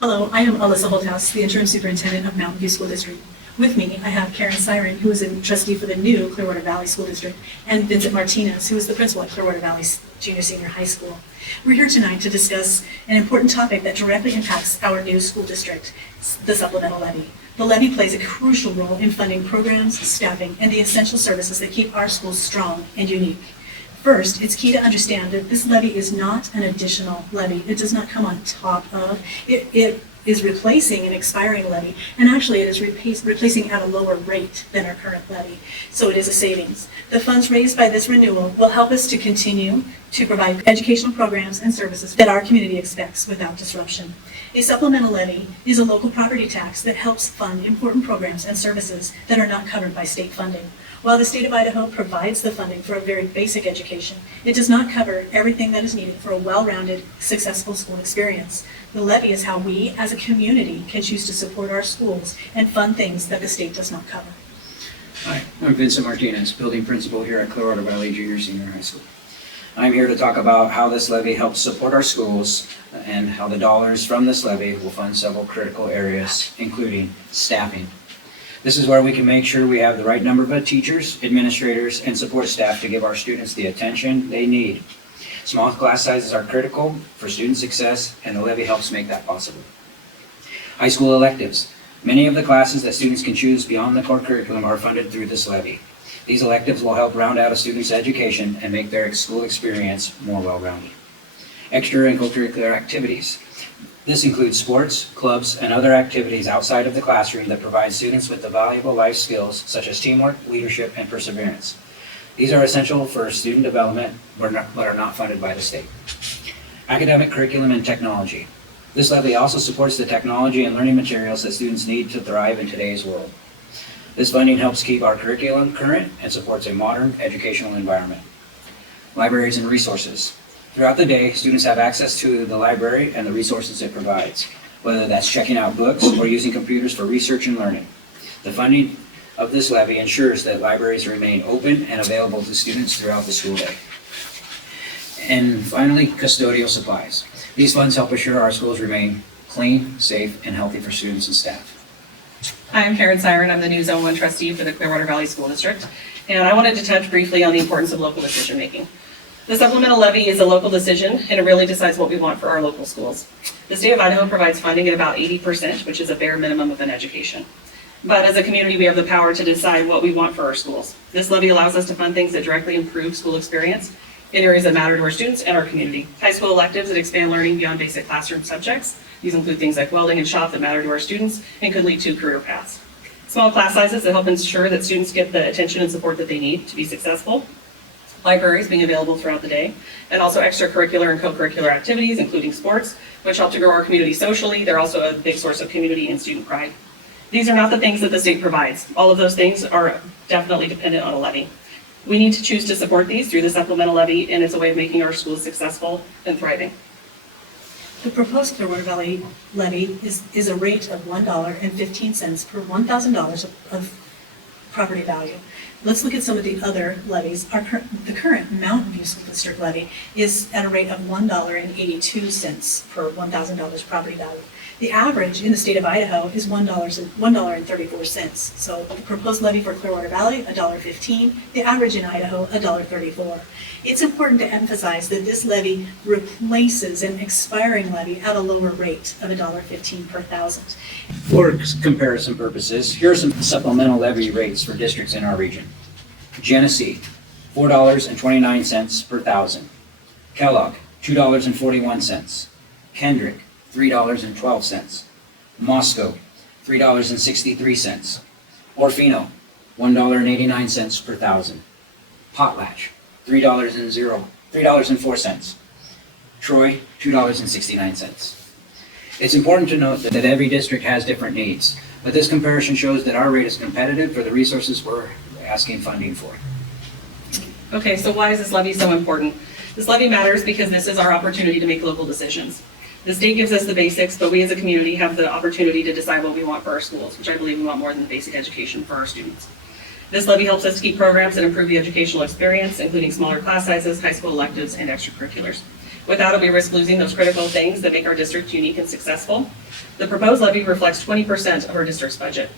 Hello, I am Alyssa Holthouse, the interim superintendent of Mountain View School District. With me, I have Karen Siren, who is a trustee for the new Clearwater Valley School District, and Vincent Martinez, who is the principal at Clearwater Valley Junior-Senior High School. We're here tonight to discuss an important topic that directly impacts our new school district, the supplemental levy. The levy plays a crucial role in funding programs, staffing, and the essential services that keep our schools strong and unique. First, it's key to understand that this levy is not an additional levy. It does not come on top of. It is replacing an expiring levy, and actually it is replacing at a lower rate than our current levy. So it is a savings. The funds raised by this renewal will help us to continue to provide educational programs and services that our community expects without disruption. A supplemental levy is a local property tax that helps fund important programs and services that are not covered by state funding. While the state of Idaho provides the funding for a very basic education, it does not cover everything that is needed for a well-rounded, successful school experience. The levy is how we, as a community, can choose to support our schools and fund things that the state does not cover. Hi, I'm Vincent Martinez, building principal here at Clearwater Valley Junior-Senior High School. I'm here to talk about how this levy helps support our schools and how the dollars from this levy will fund several critical areas, including staffing. This is where we can make sure we have the right number of teachers, administrators, and support staff to give our students the attention they need. Small class sizes are critical for student success, and the levy helps make that possible. High school electives. Many of the classes that students can choose beyond the core curriculum are funded through this levy. These electives will help round out a student's education and make their school experience more well-rounded. Extra and co-curricular activities. This includes sports, clubs, and other activities outside of the classroom that provide students with the valuable life skills such as teamwork, leadership, and perseverance. These are essential for student development but are not funded by the state. Academic curriculum and technology. This levy also supports the technology and learning materials that students need to thrive in today's world. This funding helps keep our curriculum current and supports a modern educational environment. Libraries and resources. Throughout the day, students have access to the library and the resources it provides, whether that's checking out books or using computers for research and learning. The funding of this levy ensures that libraries remain open and available to students throughout the school day. And finally, custodial supplies. These funds help assure our schools remain clean, safe, and healthy for students and staff. Hi, I'm Karen Siren. I'm the new Zone 1 trustee for the Clearwater Valley School District, and I wanted to touch briefly on the importance of local decision making. The supplemental levy is a local decision, and it really decides what we want for our local schools. The state of Idaho provides funding at about 80%, which is a bare minimum of an education. But as a community, we have the power to decide what we want for our schools. This levy allows us to fund things that directly improve school experience in areas that matter to our students and our community. High school electives that expand learning beyond basic classroom subjects. These include things like welding and shop that matter to our students and could lead to career paths. Small class sizes that help ensure that students get the attention and support that they need to be successful. Libraries being available throughout the day, and also extracurricular and co-curricular activities, including sports, which help to grow our community socially. They're also a big source of community and student pride. These are not the things that the state provides. All of those things are definitely dependent on a levy. We need to choose to support these through the supplemental levy, and it's a way of making our schools successful and thriving. The proposed Clearwater Valley levy is a rate of $1.15 per $1,000 of property value. Let's look at some of the other levies. The current Mountain View School District levy is at a rate of $1.82 per $1,000 property value. The average in the state of Idaho is $1.34. So the proposed levy for Clearwater Valley, $1.15. The average in Idaho, $1.34. It's important to emphasize that this levy replaces an expiring levy at a lower rate of $1.15 per thousand. For comparison purposes, here are some supplemental levy rates for districts in our region. Genesee, $4.29 per thousand. Kellogg, $2.41. Kendrick, $3.12. Moscow, $3.63. Orfino, $1.89 per thousand. Potlatch, $3.04. Troy, $2.69. It's important to note that every district has different needs, but this comparison shows that our rate is competitive for the resources we're asking funding for. Okay, so why is this levy so important? This levy matters because this is our opportunity to make local decisions. The state gives us the basics, but we as a community have the opportunity to decide what we want for our schools, which I believe we want more than the basic education for our students. This levy helps us to keep programs that improve the educational experience, including smaller class sizes, high school electives, and extracurriculars. Without it, we risk losing those critical things that make our district unique and successful. The proposed levy reflects 20% of our district's budget.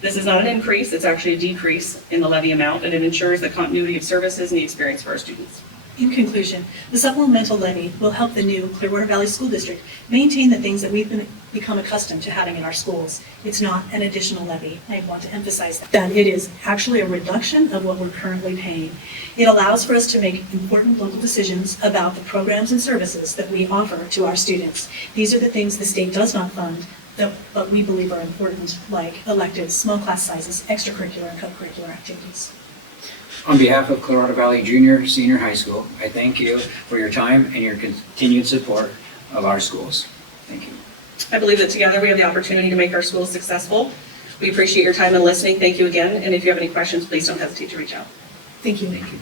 This is not an increase, it's actually a decrease in the levy amount, and it ensures the continuity of services and the experience for our students. In conclusion, the supplemental levy will help the new Clearwater Valley School District maintain the things that we've become accustomed to having in our schools. It's not an additional levy. I want to emphasize that it is actually a reduction of what we're currently paying. It allows for us to make important local decisions about the programs and services that we offer to our students. These are the things the state does not fund, but we believe are important, like electives, small class sizes, extracurricular and co-curricular activities. On behalf of Clearwater Valley Junior Senior High School, I thank you for your time and your continued support of our schools. Thank you. I believe that together we have the opportunity to make our schools successful. We appreciate your time and listening. Thank you again, and if you have any questions, please don't hesitate to reach out. Thank you. Thank you.